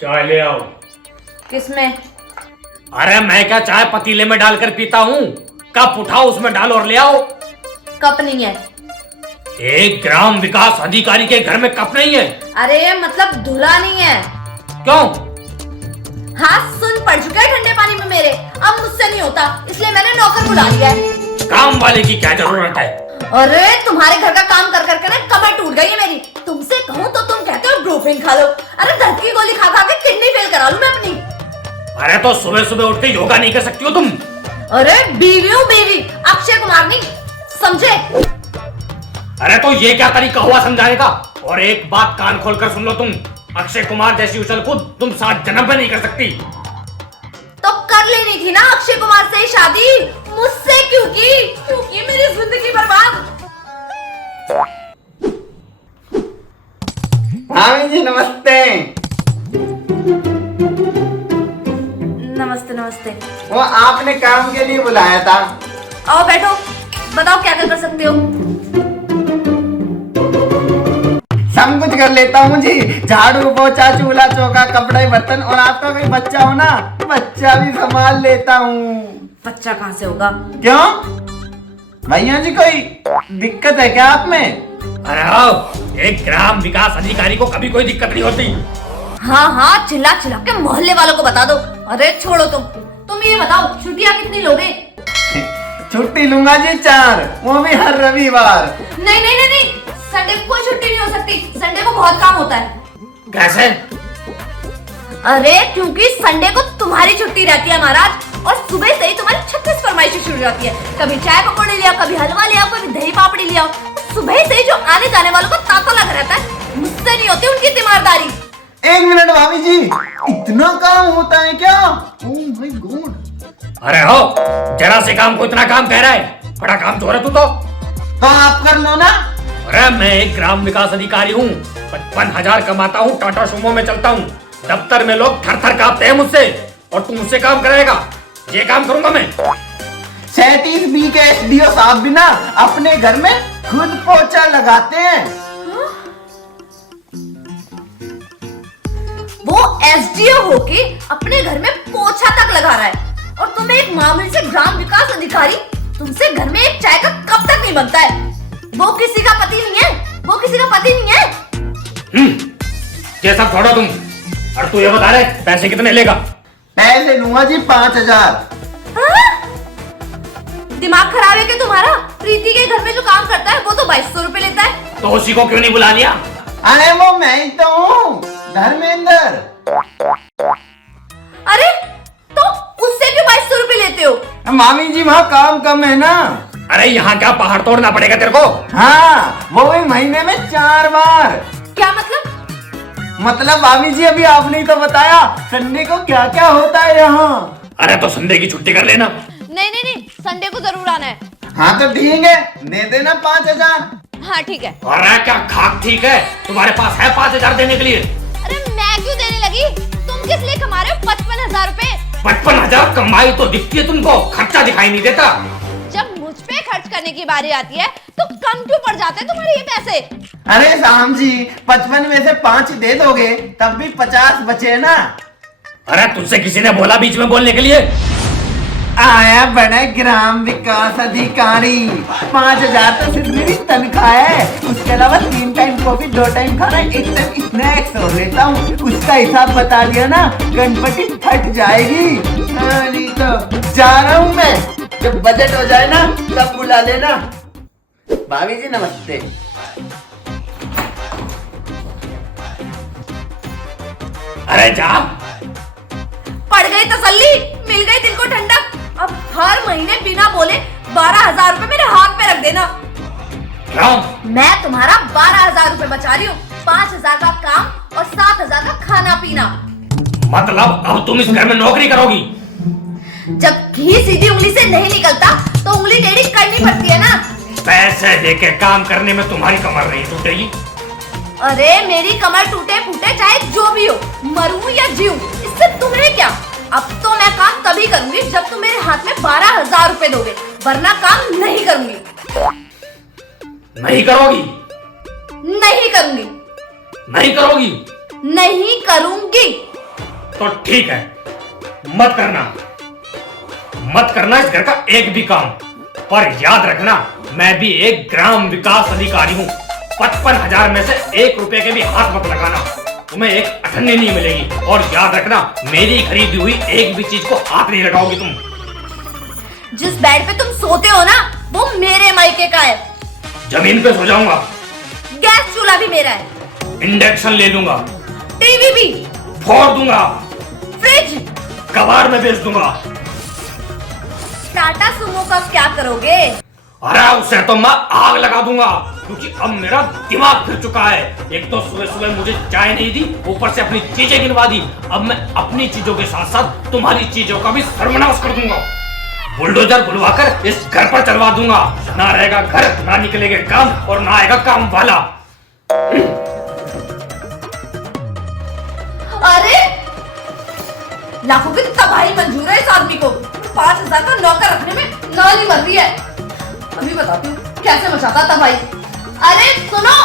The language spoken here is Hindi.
चाय ले आओ। किसमें? अरे मैं क्या चाय पतीले में डालकर पीता हूँ? कप उठाओ, उसमें डालो और ले आओ। कप नहीं है। एक ग्राम विकास अधिकारी के घर में कप नहीं है? अरे मतलब धुला नहीं है। क्यों? हाथ सुन पड़ चुका है ठंडे पानी में मेरे, अब मुझसे नहीं होता, इसलिए मैंने नौकर बुला लिया है। काम वाले की क्या जरूरत है? अरे तुम्हारे घर का काम कर करके ना कमर टूट गई है मेरी। तुमसे कहूँ तो तुम कहते हो ब्रोफेन खा लो। अरे दर्द की गोली खा खा के किडनी फेल करा लूं मैं अपनी। अरे तो सुबह सुबह उठ के योगा नहीं कर सकती हो तुम? अरे बीवी हूँ बीवी, अक्षय कुमार नहीं, समझे? अरे तो ये क्या तरीका हुआ समझाने का? और एक बात कान खोलकर सुन लो तुम, अक्षय कुमार जैसी उछल कूद तुम 7 जन्म में नहीं कर सकती। तो कर लेनी थी ना अक्षय कुमार से ही शादी, मुझसे क्यों की? क्योंकि मेरी जिंदगी बर्बाद। भाभी जी नमस्ते। नमस्ते नमस्ते। वो आपने काम के लिए बुलाया था। आओ बैठो, बताओ क्या कर सकते हो? सब कुछ कर लेता हूँ जी, झाड़ू पोछा चूल्हा चौका कपड़े बर्तन, और आपका कोई बच्चा हो ना, बच्चा भी संभाल लेता हूँ। बच्चा कहाँ से होगा? क्यों भैया जी, कोई दिक्कत है क्या आप में? अरे आओ, एक ग्राम विकास अधिकारी को कभी कोई दिक्कत नहीं होती। हाँ चिल्ला चिल्ला के मोहल्ले वालों को बता दो। अरे छोड़ो तुम ये बताओ छुट्टियाँ कितनी लोगे? छुट्टी लूंगा जी 4, वो भी हर रविवार। नहीं नहीं नहीं नहीं, संडे को कोई छुट्टी नहीं हो सकती, संडे को बहुत काम होता है। कैसे? अरे क्योंकि संडे को तुम्हारी छुट्टी रहती है महाराज, और सुबह से ही तुम्हारी 36 फरमाइशें शुरू रहती है। कभी चाय पकौड़े लिया, कभी हलवा लिया, कभी दही पापड़ी लिया। सुबह से ही जो आने जाने वालों को तांता लग रहता है, मुझसे नहीं होती उनकी तीमारदारी। 1 मिनट भाभी जी, इतना काम होता है क्या? Oh my God. अरे हो, जरा से काम को इतना काम कह रहा है? बड़ा काम चोर है तू तो आप कर लो ना। अरे मैं एक ग्राम विकास अधिकारी हूँ, 55,000 कमाता हूँ, टाटा सुमो में चलता हूँ, दफ्तर में लोग थर थर कांपते हैं मुझसे, और तू मुझसे काम कराएगा? ये काम करूंगा मैं? 37B के SDO साहब भी ना अपने घर में खुद पोछा लगाते हैं। वो SDO होके अपने घर में पोछा तक लगा रहा है, और तुम एक मामूली से ग्राम विकास अधिकारी, तुमसे घर में एक चाय का कप तक नहीं बनता है। वो किसी का पति नहीं है, वो किसी का पति नहीं है। ये सब छोड़ो तुम, और तू ये बता रहे पैसे कितने लेगा? पैसे लूंगा जी 5,000। दिमाग खराब है क्या तुम्हारा? प्रीति के घर में जो काम करता है वो तो 2200 रुपए लेता है। तो उसी को क्यों नहीं बुला लिया? अरे वो मैं ही तो हूँ, धर्मेंद्र। अरे तो उससे क्यों 2200 रुपए लेते हो? मामी जी वहाँ काम कम है ना। अरे यहाँ क्या पहाड़ तोड़ना पड़ेगा तेरे को? हाँ, वो भी महीने में 4 बार। क्या मतलब? मतलब भाभी जी अभी आपने ही तो बताया संडे को क्या क्या होता है यहाँ। अरे तो संडे की छुट्टी कर लेना। नहीं नहीं नहीं, संडे को जरूर आना है। हाँ तो ठीक है, दे देना 5,000। हाँ ठीक है। अरे क्या खाक ठीक है, तुम्हारे पास है 5,000 देने के लिए? अरे मैं क्यों देने लगी? तुम किस लिए कमा रहे हो 55,000 रुपए? 55,000 कमाई तो दिखती है तुमको, खर्चा दिखाई नहीं देता। जब मुझ पे खर्च करने की बारी आती है तो कम क्यों पड़ जाते हैं तुम्हारे ये पैसे? अरे साहब जी, 55 में से 5 दे दोगे तब भी 50 बचे ना। अरे तुझसे किसी ने बोला बीच में बोलने के लिए? आया बड़ा ग्राम विकास अधिकारी, 5,000 तो सिर्फ मेरी तनख्वाह है। उसके अलावा 3 टाइम कॉफी, 2 टाइम खाना, 1 टाइम स्नैक्स और लेता हूँ। उसका हिसाब बता दिया ना, गणपति फट जाएगी। अरे तो जा रहा हूँ मैं, जब बजट हो जाए ना तब बुला लेना। भाभी जी नमस्ते। अरे जा। पड़ गई तसल्ली, मिल गई दिल को ठंडक। अब हर महीने बिना बोले 12,000 रुपए मेरे हाथ में रख देना। क्यों? मैं तुम्हारा 12,000 रुपए बचा रही हूँ, 5,000 का काम और 7,000 का खाना पीना। मतलब अब तुम इस घर में नौकरी करोगी? जब घी सीधी उंगली से नहीं निकलता तो उंगली टेढ़ी करनी पड़ती है ना। पैसे देके काम करने में तुम्हारी कमर नहीं टूटेगी। अरे मेरी कमर टूटे फूटे चाहे जो भी हो, मरूं या जीऊं, इससे तुम्हें क्या? अब तो मैं काम तभी करूंगी जब तुम मेरे हाथ में 12,000 रुपए दोगे, वरना काम नहीं करूंगी। नहीं करोगी? नहीं करूंगी। नहीं करोगी? नहीं करूंगी। तो ठीक है, मत करना इस घर का एक भी काम। पर याद रखना, मैं भी एक ग्राम विकास अधिकारी हूँ। 55,000 में से 1 रुपए के भी हाथ मत लगाना, तुम्हें एक अठन्नी नहीं मिलेगी। और याद रखना, मेरी खरीदी हुई एक भी चीज को हाथ नहीं लगाओगी तुम। जिस बेड पे तुम सोते हो ना, वो मेरे मायके का है। जमीन पे सो जाऊंगा। गैस चूल्हा भी मेरा है। इंडक्शन ले लूंगा। टीवी भी फोड़ दूंगा। फ्रिज कबाड़ में बेच दूंगा। टाटा सुमो का क्या करोगे? अरे उसे तो मैं आग लगा दूंगा, क्योंकि अब मेरा दिमाग फिर चुका है। एक तो सुबह सुबह मुझे चाय नहीं दी, ऊपर से अपनी चीजें गिनवा दी। अब मैं अपनी चीजों के साथ साथ तुम्हारी चीजों का भी सर्वनाश कर दूंगा। बुलडोजर बुलवाकर इस घर पर चलवा दूंगा। ना रहेगा घर, ना निकलेगा काम, और ना आएगा काम वाला। अरे लाखों की तबाही मंजूर है इस आदमी को। 5,000 का नौकर रखने में नाली मर रही है। अभी बताती हूँ कैसे मचाता तबाही। अरे सुनो,